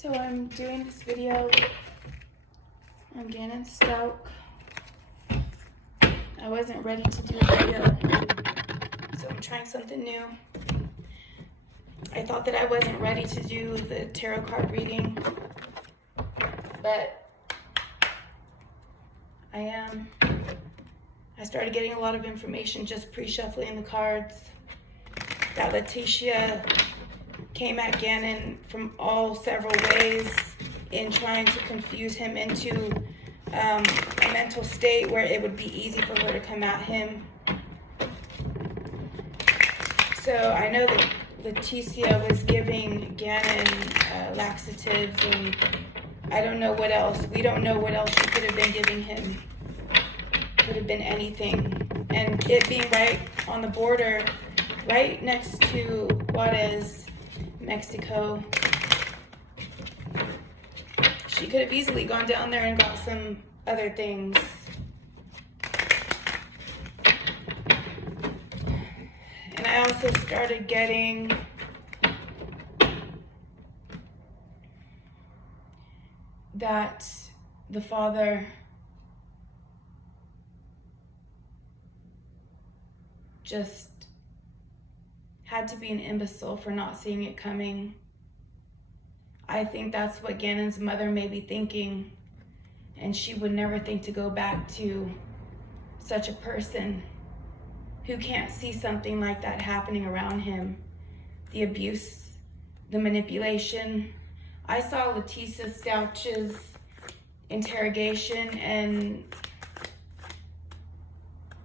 So I'm doing this video on Gannon Stauch. I wasn't ready to do a video, so I'm trying something new. I thought that I wasn't ready to do the tarot card reading, but I am. I started getting a lot of information just pre-shuffling the cards. That Leticia came at Gannon from several ways in trying to confuse him into a mental state where it would be easy for her to come at him. So I know that Leticia was giving Gannon laxatives, and I don't know what else. We don't know what else she could have been giving him. Could have been anything. And it being right on the border, right next to Juarez, Mexico, she could have easily gone down there and got some other things. And I also started getting that the father just had to be an imbecile for not seeing it coming. I think that's what Gannon's mother may be thinking, and she would never think to go back to such a person who can't see something like that happening around him. The abuse, the manipulation. I saw Leticia Stauch's interrogation, and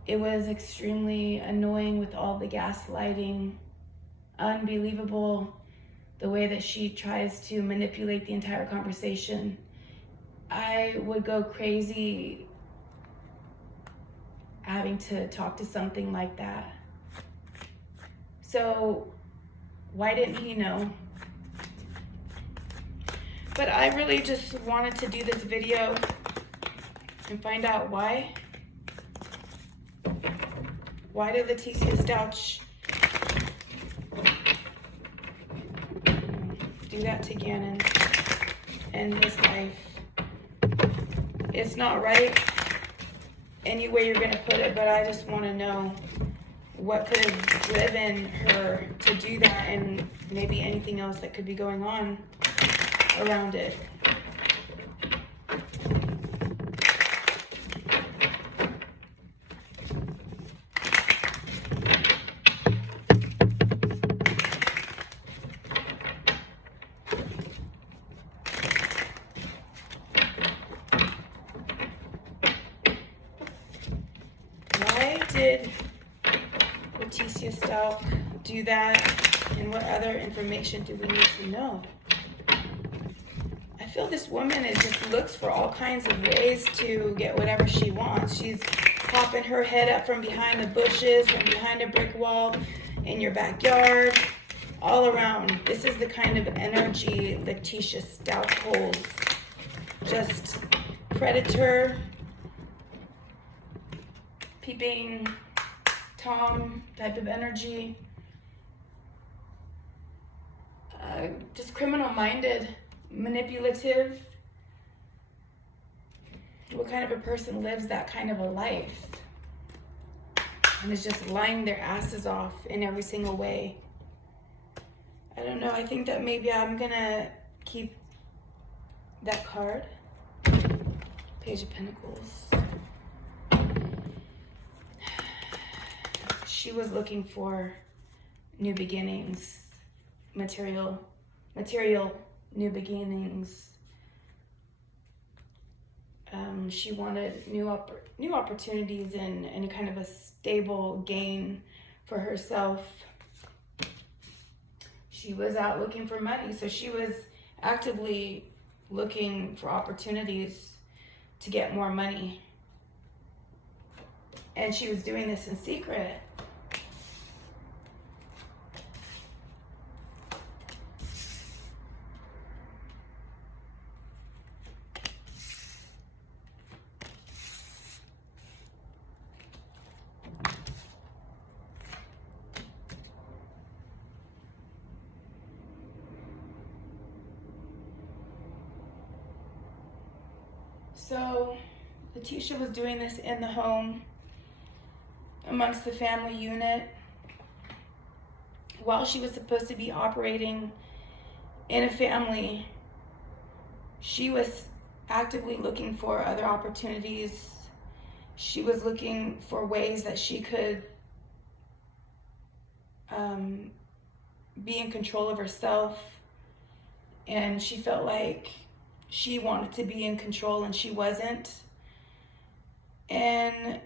it was extremely annoying with all the gaslighting. Unbelievable the way that she tries to manipulate the entire conversation. I would go crazy having to talk to something like that. So why didn't he know? But I really just wanted to do this video and find out why. Why did Leticia Stauch do that to Gannon and his life? It's not right any way you're gonna put it, but I just want to know what could have driven her to do that, and maybe anything else that could be going on around it. Why did Leticia Stauch do that, and what other information do we need to know? I feel this woman just looks for all kinds of ways to get whatever she wants. She's popping her head up from behind the bushes, from behind a brick wall, in your backyard, all around. This is the kind of energy Leticia Stauch holds. Just predator, peeping Tom type of energy. Just criminal-minded, manipulative. What kind of a person lives that kind of a life and is just lying their asses off in every single way? I don't know. I think that maybe I'm gonna keep that card. Page of Pentacles. She was looking for new beginnings, material new beginnings. She wanted new opportunities and any kind of a stable gain for herself. She was out looking for money, so she was actively looking for opportunities to get more money. And she was doing this in secret. So Leticia was doing this in the home amongst the family unit while she was supposed to be operating in a family. She was actively looking for other opportunities. She was looking for ways that she could be in control of herself, and she felt like she wanted to be in control and she wasn't, and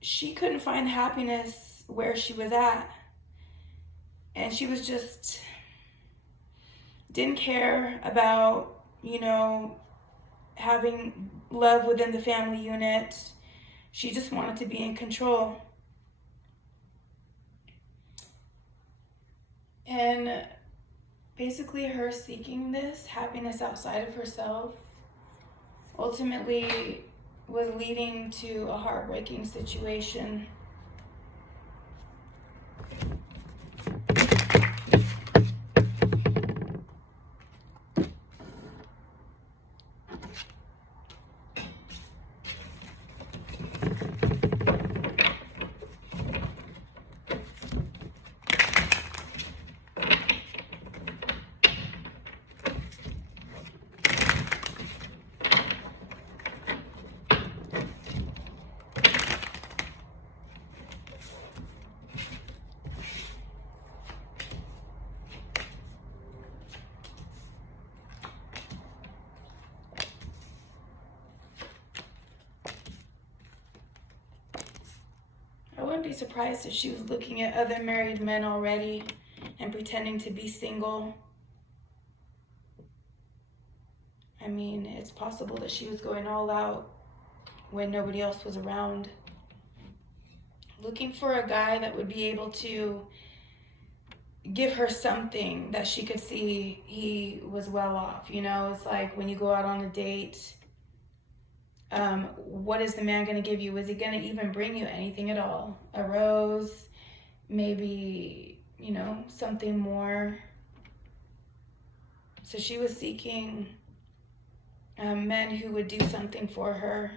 she couldn't find happiness where she was at, and she was just didn't care about, you know, having love within the family unit. She just wanted to be in control. And basically her seeking this happiness outside of herself ultimately was leading to a heartbreaking situation. I wouldn't be surprised if she was looking at other married men already and pretending to be single. I mean, it's possible that she was going all out when nobody else was around, looking for a guy that would be able to give her something that she could see he was well off. You know, it's like when you go out on a date, what is the man going to give you? Is he going to even bring you anything at all? A rose, maybe, you know, something more. So she was seeking men who would do something for her.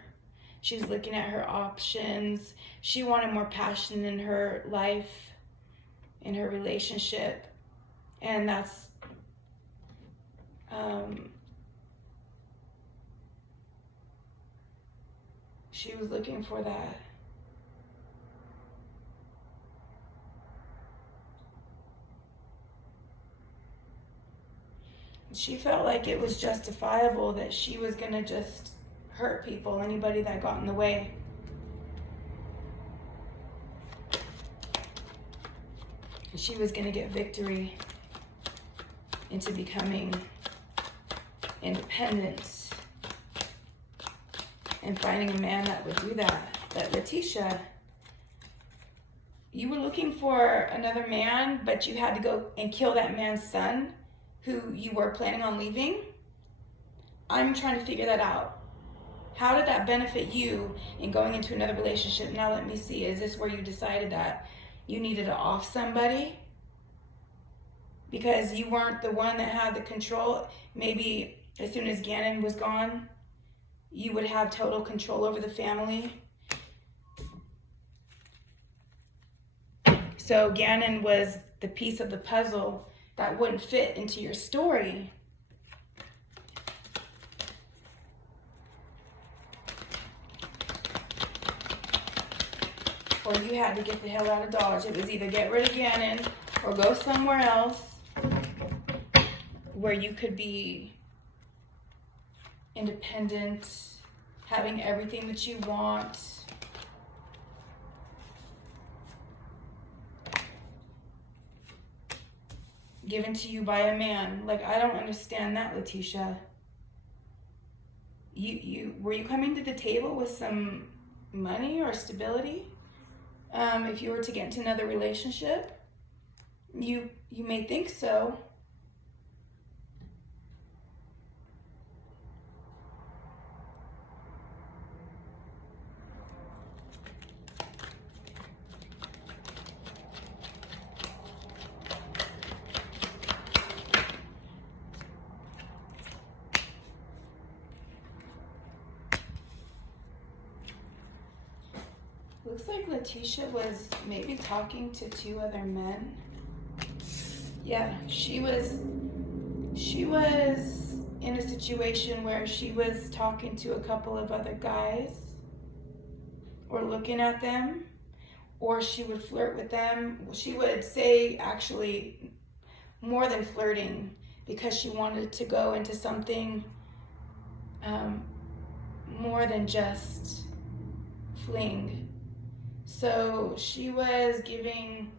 She was looking at her options. She wanted more passion in her life, in her relationship. And that's she was looking for that. She felt like it was justifiable that she was going to just hurt people, anybody that got in the way. She was going to get victory into becoming independent and finding a man that would do that. But Leticia, you were looking for another man, but you had to go and kill that man's son who you were planning on leaving. I'm trying to figure that out. How did that benefit you in going into another relationship? Now let me see, is this where you decided that you needed to off somebody because you weren't the one that had the control? Maybe as soon as Gannon was gone, you would have total control over the family. So Gannon was the piece of the puzzle that wouldn't fit into your story. Or you had to get the hell out of Dodge. It was either get rid of Gannon or go somewhere else where you could be independent, having everything that you want. Given to you by a man. Like, I don't understand that, Leticia. Were you coming to the table with some money or stability? If you were to get into another relationship, you may think so. Looks like Leticia was maybe talking to 2 other men. Yeah, she was in a situation where she was talking to a couple of other guys, or looking at them, or she would flirt with them. She would say, actually, more than flirting, because she wanted to go into something more than just fling. So she was giving,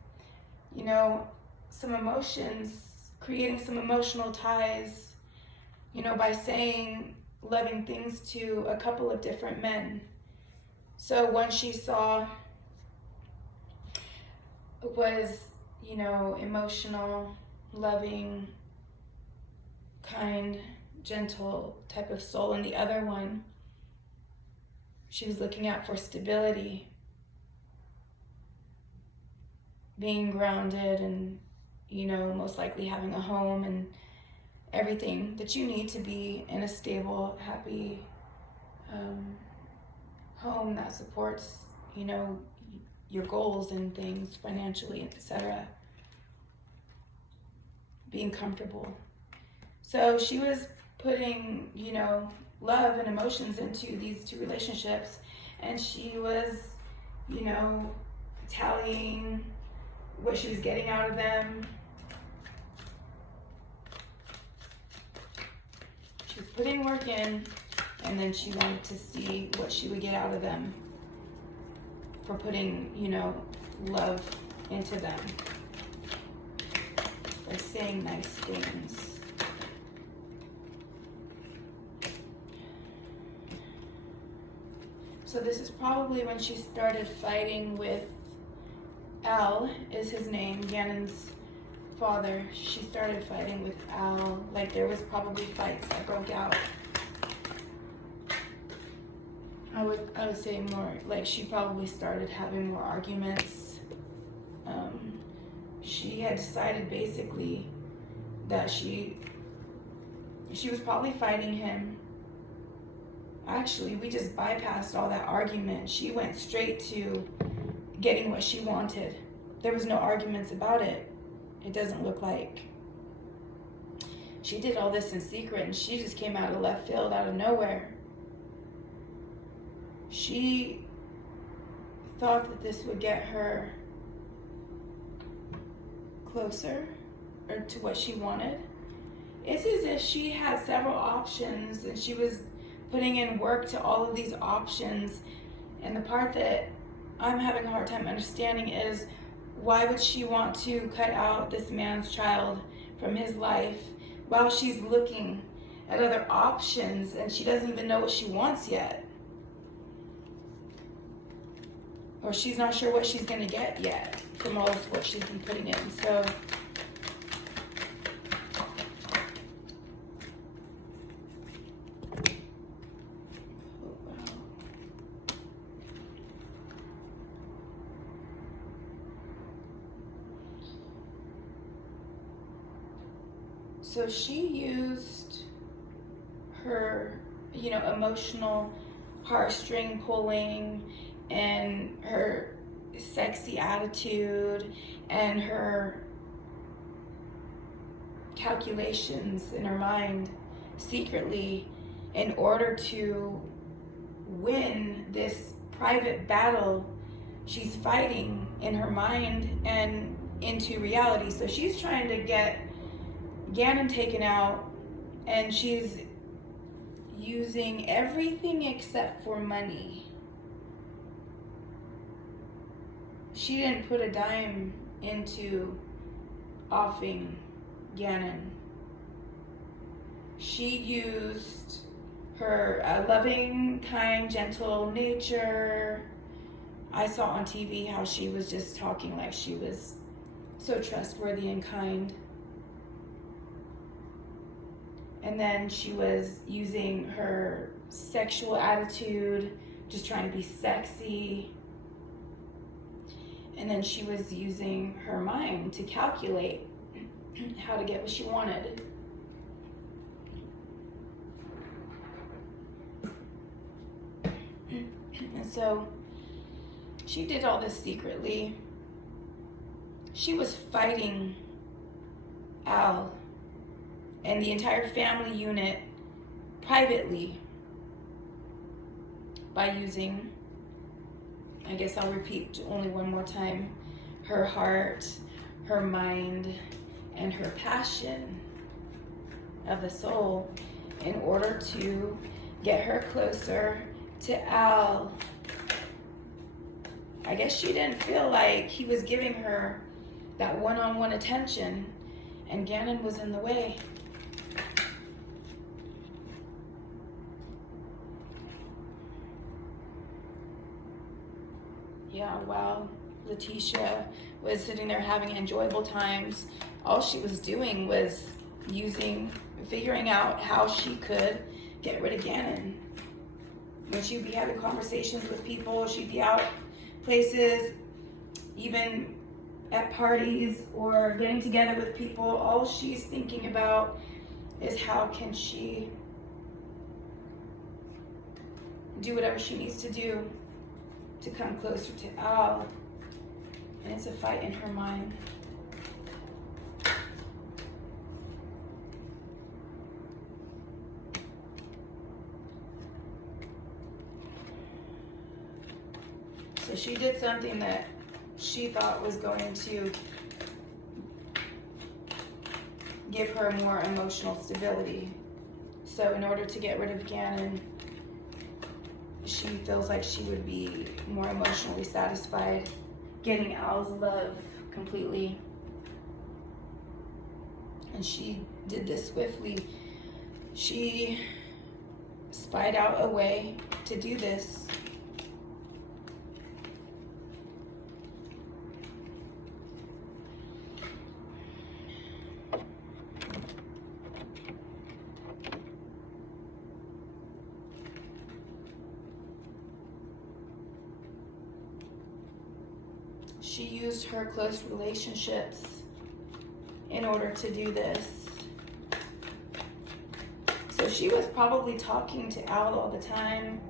some emotions, creating some emotional ties, by saying loving things to a couple of different men. So one she saw was, emotional, loving, kind, gentle type of soul. And the other one, she was looking out for stability, being grounded, and, most likely having a home and everything that you need to be in a stable, happy home that supports, your goals and things financially, etc. Being comfortable. So she was putting, love and emotions into these 2 relationships, and she was, tallying what she was getting out of them. She was putting work in, and then she wanted to see what she would get out of them for putting, love into them, by saying nice things. So this is probably when she started fighting with Al, is his name, Gannon's father. She started fighting with Al. Like, there was probably fights that broke out. I would say more, like, she probably started having more arguments. She had decided basically that she was probably fighting him. Actually, we just bypassed all that argument. She went straight to getting what she wanted. There was no arguments about it. It doesn't look like. She did all this in secret, and she just came out of left field, out of nowhere. She thought that this would get her closer, or to what she wanted. It's as if she had several options, and she was putting in work to all of these options. And the part that I'm having a hard time understanding is, why would she want to cut out this man's child from his life while she's looking at other options, and she doesn't even know what she wants yet? Or she's not sure what she's going to get yet from all of what she's been putting in. So So she used her, emotional heartstring pulling, and her sexy attitude, and her calculations in her mind secretly, in order to win this private battle she's fighting in her mind and into reality. So she's trying to get Gannon taken out, and she's using everything except for money. She didn't put a dime into offing Gannon. She used her loving, kind, gentle nature. I saw on TV how she was just talking like she was so trustworthy and kind. And then she was using her sexual attitude, just trying to be sexy. And then she was using her mind to calculate how to get what she wanted. And so She did all this secretly. She was fighting Al and the entire family unit privately by using, I guess I'll repeat only one more time, her heart, her mind, and her passion of the soul in order to get her closer to Al. I guess she didn't feel like he was giving her that one-on-one attention, and Gannon was in the way. Yeah, while Leticia was sitting there having enjoyable times, all she was doing was figuring out how she could get rid of Gannon. When she'd be having conversations with people, she'd be out places, even at parties or getting together with people, all she's thinking about is how can she do whatever she needs to do to come closer to Al. And it's a fight in her mind. So she did something that she thought was going to give her more emotional stability. So in order to get rid of Gannon, she feels like she would be more emotionally satisfied getting Al's love completely. And she did this swiftly. She spied out a way to do this. She used her close relationships in order to do this. So she was probably talking to Al all the time.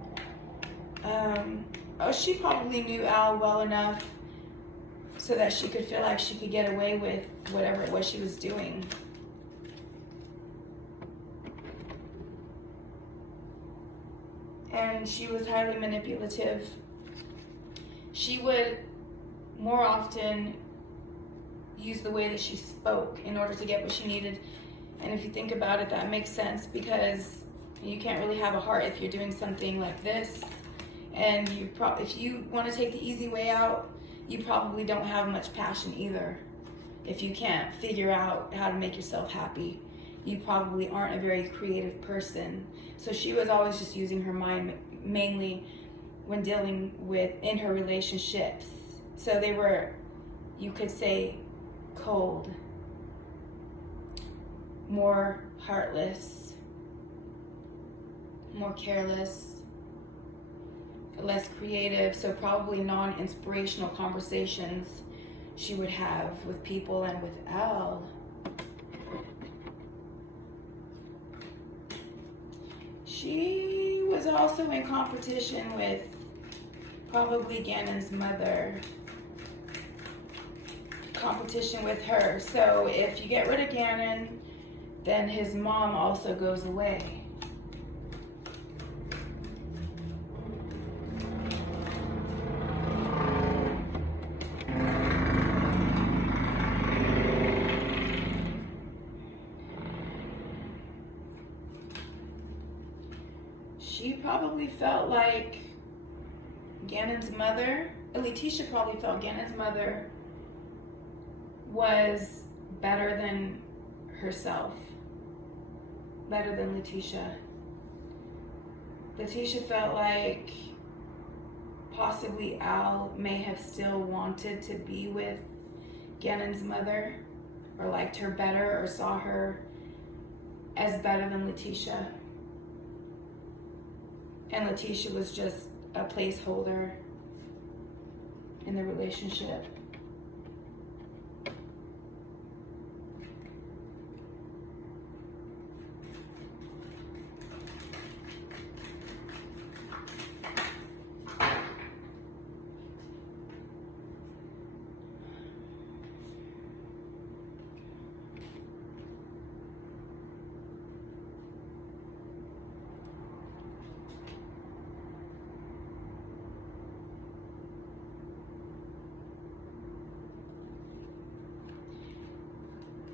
She probably knew Al well enough so that she could feel like she could get away with whatever it was she was doing. And she was highly manipulative. She would more often use the way that she spoke in order to get what she needed. And if you think about it, that makes sense, because you can't really have a heart if you're doing something like this. And if you want to take the easy way out, you probably don't have much passion either. If you can't figure out how to make yourself happy, you probably aren't a very creative person. So she was always just using her mind mainly when dealing with in her relationships. So they were, you could say, cold, more heartless, more careless, less creative. So probably non-inspirational conversations she would have with people and with Al. She was also in competition with probably Gannon's mother. Competition with her. So if you get rid of Gannon, then his mom also goes away. She probably felt like Gannon's mother, Leticia probably felt Gannon's mother was better than herself, better than Leticia. Leticia felt like possibly Al may have still wanted to be with Gannon's mother, or liked her better, or saw her as better than Leticia. And Leticia was just a placeholder in the relationship.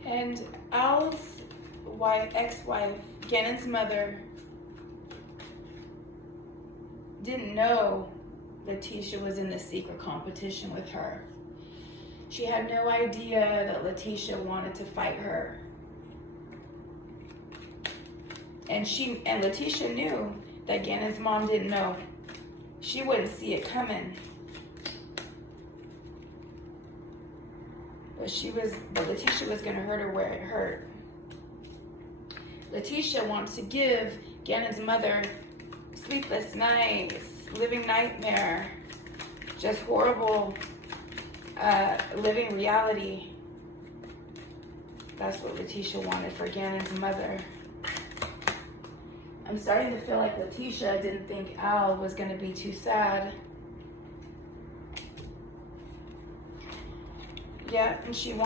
And Al's ex-wife, Gannon's mother, didn't know Leticia was in this secret competition with her. She had no idea that Leticia wanted to fight her. And Leticia knew that Gannon's mom didn't know. She wouldn't see it coming. But Leticia was gonna hurt her where it hurt. Leticia wants to give Gannon's mother sleepless nights, living nightmare, just horrible living reality. That's what Leticia wanted for Gannon's mother. I'm starting to feel like Leticia didn't think Al was going to be too sad. Yeah, and Leticia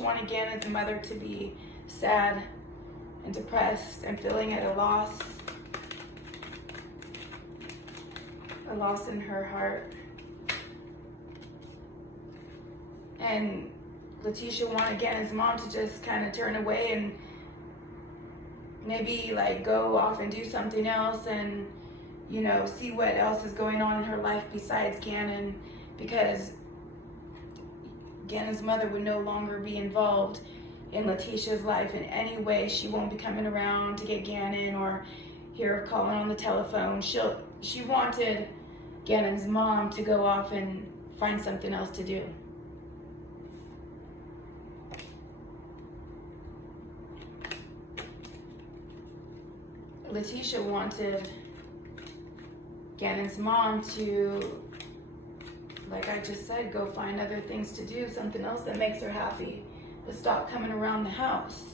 wanted Gannon's mother to be sad and depressed and feeling at a loss in her heart. And Leticia wanted Gannon's mom to just kind of turn away and maybe like go off and do something else and, you know, see what else is going on in her life besides Gannon, because Gannon's mother would no longer be involved in Leticia's life in any way. She won't be coming around to get Gannon or hear her calling on the telephone. She wanted Gannon's mom to go off and find something else to do. Leticia wanted Gannon's mom to, like I just said, go find other things to do, something else that makes her happy, but stop coming around the house.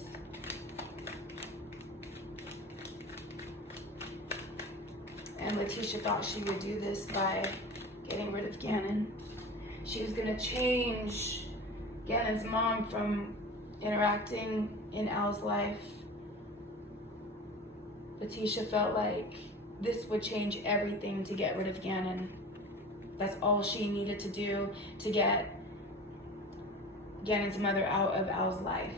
And Leticia thought she would do this by getting rid of Gannon. She was gonna change Gannon's mom from interacting in Al's life. Leticia felt like this would change everything to get rid of Gannon. That's all she needed to do to get Gannon's mother out of Al's life.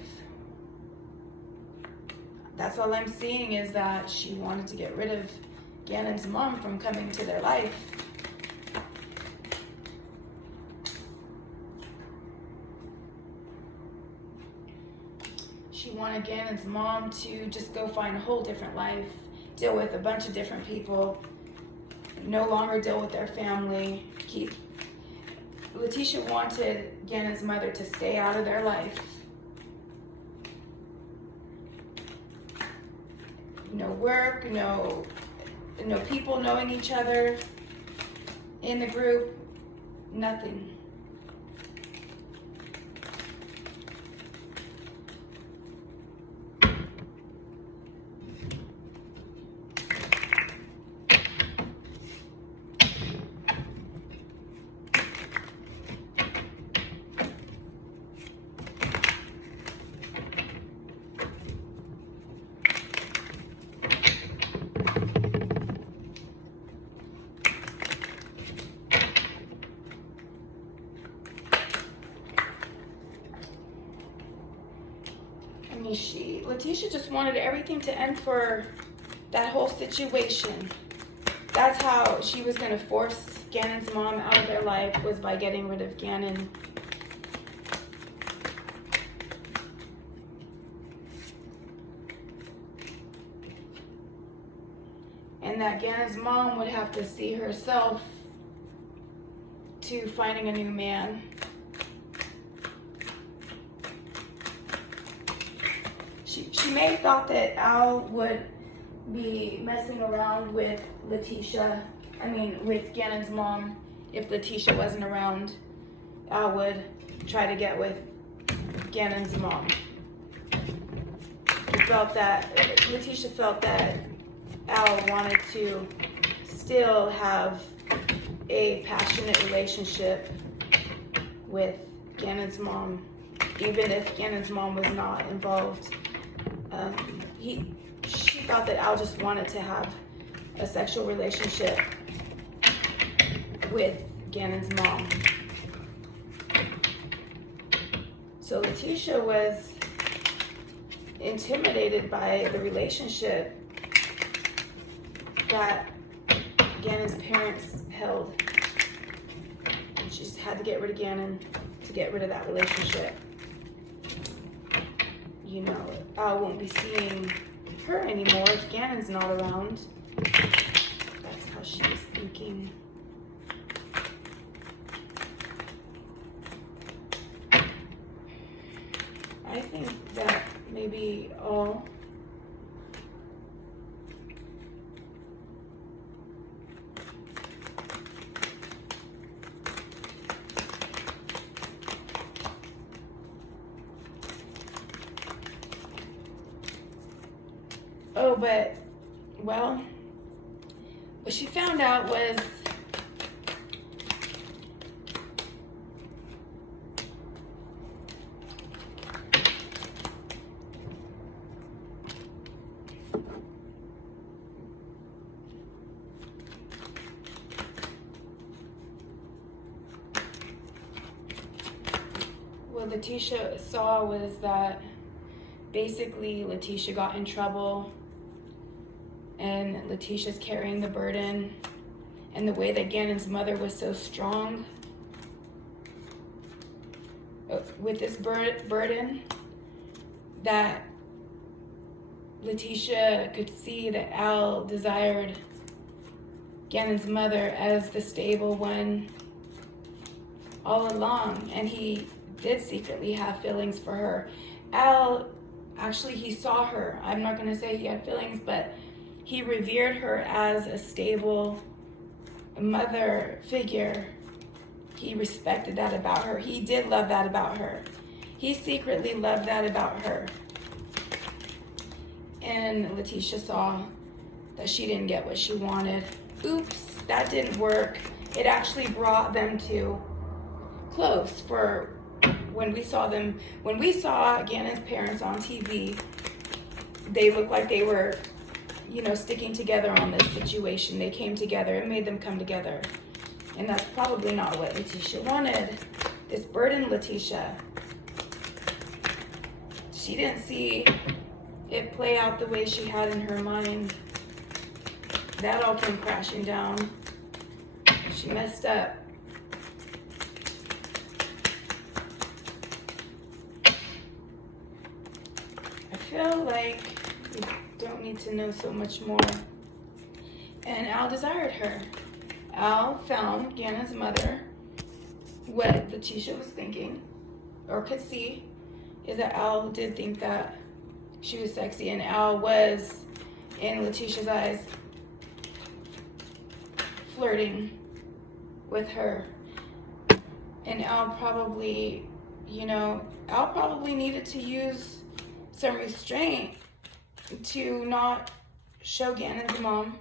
That's all I'm seeing, is that she wanted to get rid of Gannon's mom from coming to their life. She wanted Gannon's mom to just go find a whole different life, deal with a bunch of different people, no longer deal with their family. Leticia wanted Gannon's mother to stay out of their life. No work, no people knowing each other in the group, nothing. Leticia just wanted everything to end for that whole situation. That's how she was going to force Gannon's mom out of their life, was by getting rid of Gannon. And that Gannon's mom would have to see herself to finding a new man. She may have thought that Al would be messing around with with Gannon's mom. If Leticia wasn't around, Al would try to get with Gannon's mom. Leticia felt that Al wanted to still have a passionate relationship with Gannon's mom, even if Gannon's mom was not involved. She thought that Al just wanted to have a sexual relationship with Gannon's mom. So Leticia was intimidated by the relationship that Gannon's parents held. And she just had to get rid of Gannon to get rid of that relationship. You know, Al won't be seeing her anymore if Gannon's not around. That's how she was thinking. I think that maybe all but, well, what she found out was what Leticia saw was that basically Leticia got in trouble and Leticia's carrying the burden, and the way that Gannon's mother was so strong with this burden, that Leticia could see that Al desired Gannon's mother as the stable one all along, and he did secretly have feelings for her. Al, actually, he saw her. I'm not going to say he had feelings, but he revered her as a stable mother figure. He respected that about her. He did love that about her. He secretly loved that about her. And Leticia saw that she didn't get what she wanted. Oops, that didn't work. It actually brought them to close. For when we saw Gannon's parents on TV, they looked like they were, you know, sticking together on this situation. They came together. It made them come together. And that's probably not what Leticia wanted. This burden, Leticia. She didn't see it play out the way she had in her mind. That all came crashing down. She messed up. I feel like we don't need to know so much more. And Al desired her. Al found Gannon's mother. What Leticia was thinking, or could see, is that Al did think that she was sexy, and Al was, in Leticia's eyes, flirting with her. And Al probably, Al probably needed to use some restraint to not show Gannon's mom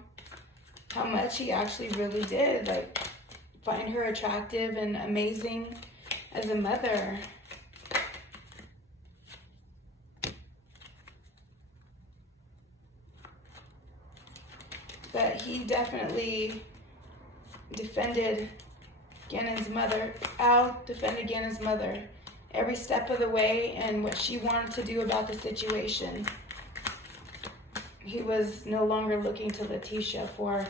how much he actually really did, like, find her attractive and amazing as a mother. But he definitely defended Gannon's mother. Al defended Gannon's mother every step of the way, and what she wanted to do about the situation. He was no longer looking to Leticia for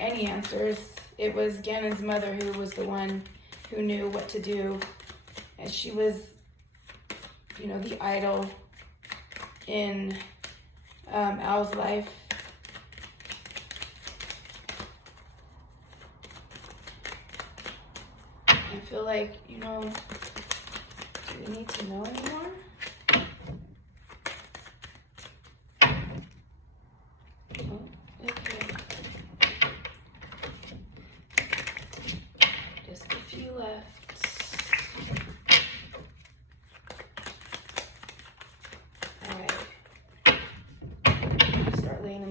any answers. It was Gannon's mother who was the one who knew what to do. And she was, the idol in Al's life. I feel like, do we need to know anymore?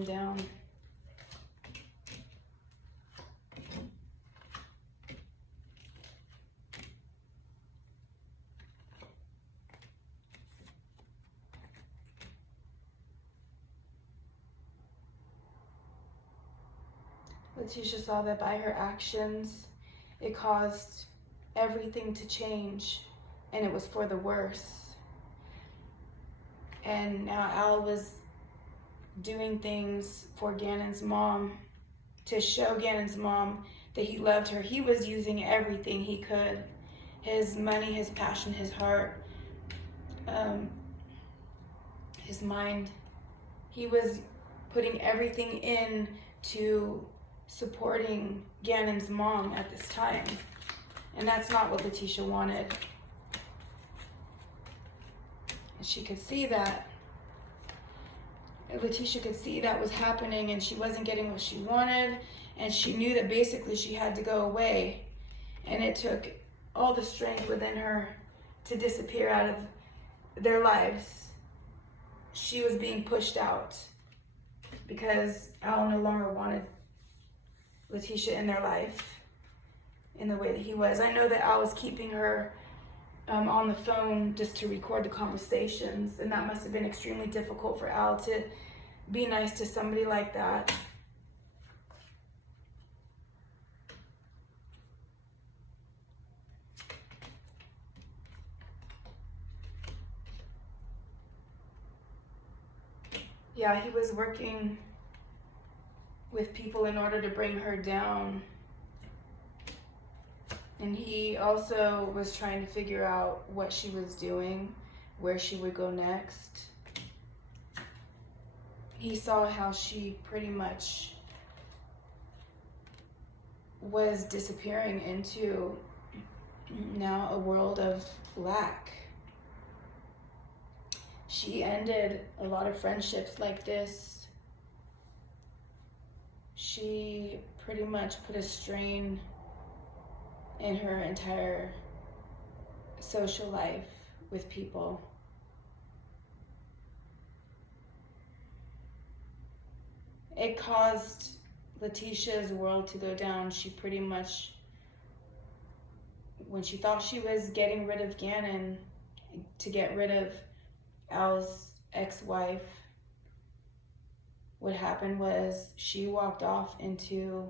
Down. Leticia saw that by her actions, it caused everything to change. and it was for the worse. And now Al was doing things for Gannon's mom to show Gannon's mom that he loved her. He was using everything he could, his money, his passion, his heart, his mind. He was putting everything in to supporting Gannon's mom at this time. And that's not what Leticia wanted. And she could see that. Leticia could see that was happening, and she wasn't getting what she wanted, and she knew that basically she had to go away. And it took all the strength within her to disappear out of their lives. She was being pushed out because Al no longer wanted Leticia in their life in the way that he was. I know that Al was keeping her on the phone just to record the conversations, and that must have been extremely difficult for Al to be nice to somebody like that. Yeah, he was working with people in order to bring her down. And he also was trying to figure out what she was doing, where she would go next. He saw how she pretty much was disappearing into now a world of lack. She ended a lot of friendships like this. She pretty much put a strain in her entire social life with people. It caused Leticia's world to go down. She pretty much, when she thought she was getting rid of Gannon to get rid of Al's ex-wife, what happened was she walked off into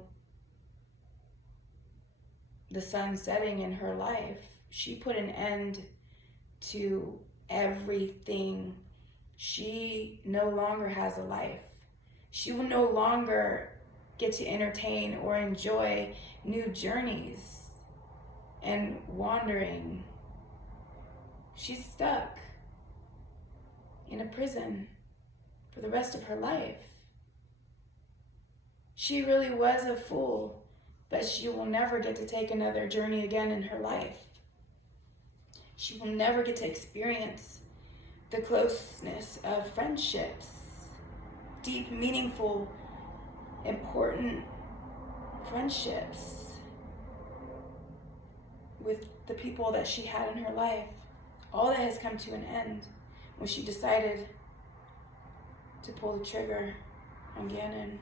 the sun setting in her life. She put an end to everything. She no longer has a life. She will no longer get to entertain or enjoy new journeys and wandering. She's stuck in a prison for the rest of her life. She really was a fool, but she will never get to take another journey again in her life. She will never get to experience the closeness of friendships, deep, meaningful, important friendships with the people that she had in her life. All that has come to an end when she decided to pull the trigger on Gannon.